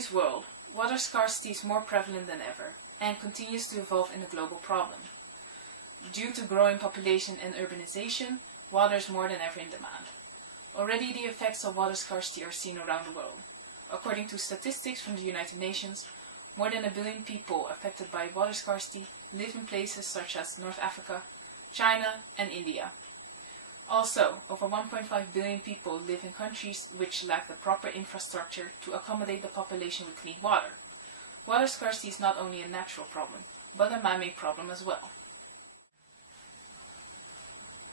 today's world, water scarcity is more prevalent than ever and continues to evolve in a global problem. Due to growing population and urbanization, water is more than ever in demand. Already the effects of water scarcity are seen around the world. According to statistics from the United Nations, more than 1 billion people affected by water scarcity live in places such as North Africa, China, and India. Also, over 1.5 billion people live in countries which lack the proper infrastructure to accommodate the population with clean water. Water scarcity is not only a natural problem, but a man-made problem as well.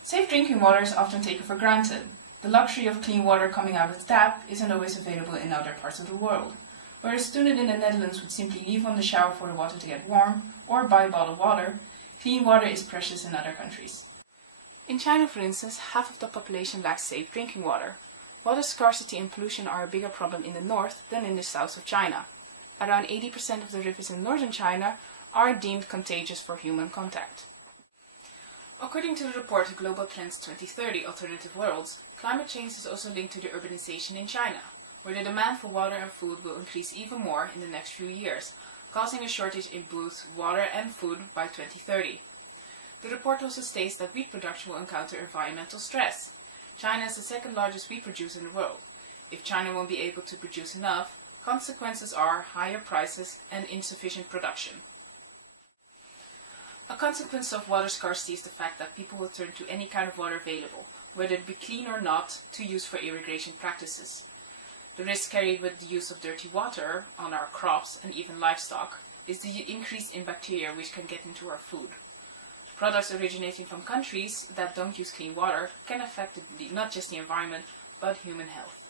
Safe drinking water is often taken for granted. The luxury of clean water coming out of the tap isn't always available in other parts of the world. Where a student in the Netherlands would simply leave on the shower for the water to get warm, or buy bottled water, clean water is precious in other countries. In China, for instance, half of the population lacks safe drinking water. Water scarcity and pollution are a bigger problem in the north than in the south of China. Around 80% of the rivers in northern China are deemed contagious for human contact. According to the report Global Trends 2030 Alternative Worlds, climate change is also linked to the urbanization in China, where the demand for water and food will increase even more in the next few years, causing a shortage in both water and food by 2030. The report also states that wheat production will encounter environmental stress. China is the second largest wheat producer in the world. If China won't be able to produce enough, consequences are higher prices and insufficient production. A consequence of water scarcity is the fact that people will turn to any kind of water available, whether it be clean or not, to use for irrigation practices. The risk carried with the use of dirty water on our crops and even livestock is the increase in bacteria which can get into our food. Products originating from countries that don't use clean water can affect not just the environment, but human health.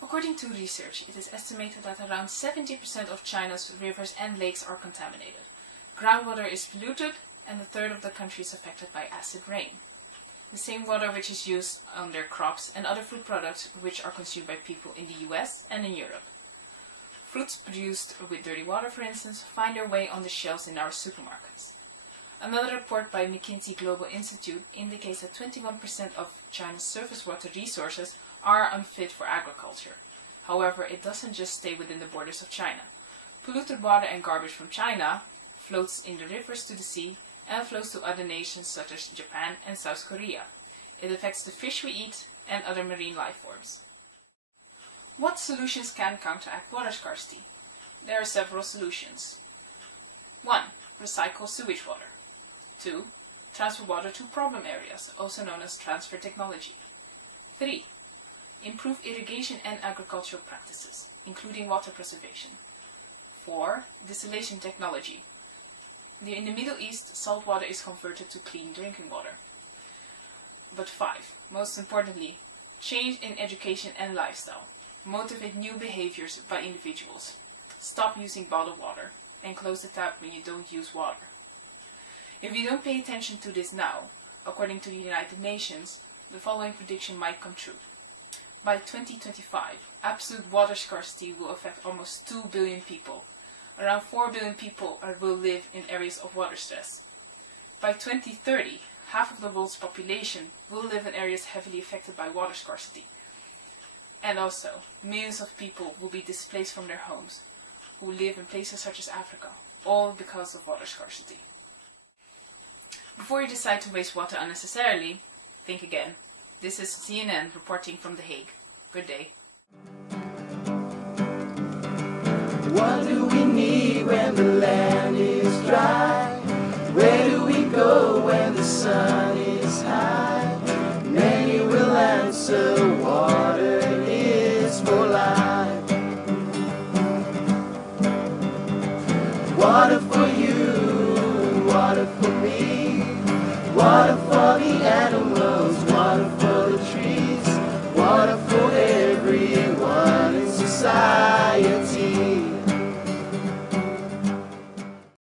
According to research, it is estimated that around 70% of China's rivers and lakes are contaminated. Groundwater is polluted, and a third of the country is affected by acid rain. The same water which is used on their crops and other food products which are consumed by people in the US and in Europe. Fruits produced with dirty water, for instance, find their way on the shelves in our supermarkets. Another report by McKinsey Global Institute indicates that 21% of China's surface water resources are unfit for agriculture. However, it doesn't just stay within the borders of China. Polluted water and garbage from China floats in the rivers to the sea and flows to other nations such as Japan and South Korea. It affects the fish we eat and other marine life forms. What solutions can counteract water scarcity? There are several solutions. 1. Recycle sewage water. 2. Transfer water to problem areas, also known as transfer technology. 3. Improve irrigation and agricultural practices, including water preservation. 4. Desalination technology. In the Middle East, salt water is converted to clean drinking water. But 5. Most importantly, change in education and lifestyle. Motivate new behaviors by individuals. Stop using bottled water and close the tap when you don't use water. If you don't pay attention to this now, according to the United Nations, the following prediction might come true. By 2025, absolute water scarcity will affect almost 2 billion people. Around 4 billion people will live in areas of water stress. By 2030, half of the world's population will live in areas heavily affected by water scarcity. And also, millions of people will be displaced from their homes, who live in places such as Africa, all because of water scarcity. Before you decide to waste water unnecessarily, think again. This is CNN reporting from The Hague. Good day. What do we need when the land is dry? Where do we go when the sun is high? Many will answer, water is for life. Water for you, water for me, water for the animals.